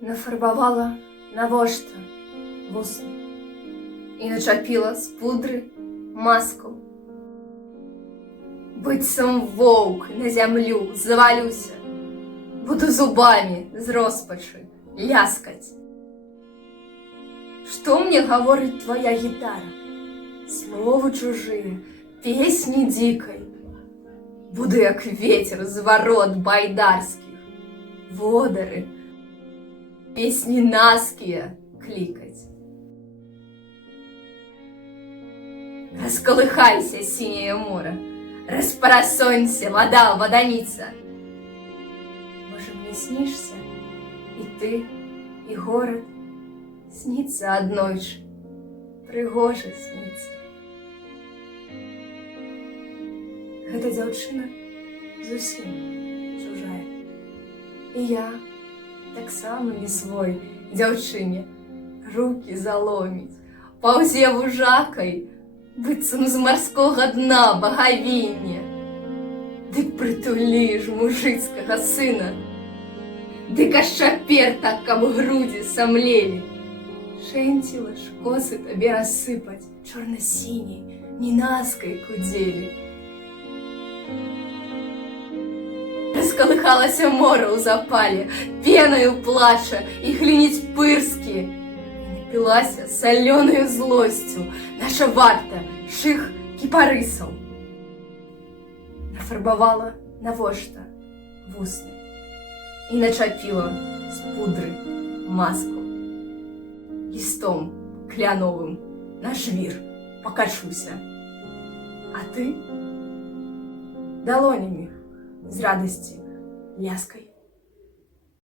нафарбавала навошта вусны і начапіла з пудры маску. Быццам воўк на зямлю завалюся, буду зубамі з роспачы ляскаць. Што мне гаворыць твоя гітара? Словы чужыя, песні дзікай. Буду як ветер з варот байдарскіх, водары, песні наскія клікаць. Расколыхайся, сіняе мора, распарасонься, вода, ваданіца. Можа, мне снішся, і ты, і горад, сніцца аднойчы, прыгожа сніцца. Гэта дзяўчына зусім чужая. І я таксама не свой дзяўчыне рукі заломіць, паўзе вужакай, быццам з марскога дна багавіння. Дык прытулі ж мужыцкага сына, дык ашчапер так, каб грудзі самлелі. Шэнціла ж косы табе рассыпаць чорна-сіняй, ненаскай кудзелі. Раскалыхалася мора ў запале, пенаю плача і глініць пырскі. Напілася салёнаю злосцю наша варта шых кіпарысаў. Нафарбавала навошта вусны і начапіла з пудры маску. Лістом кляновым на жвір пакачуся. А ты далонямі з радасці ляскай.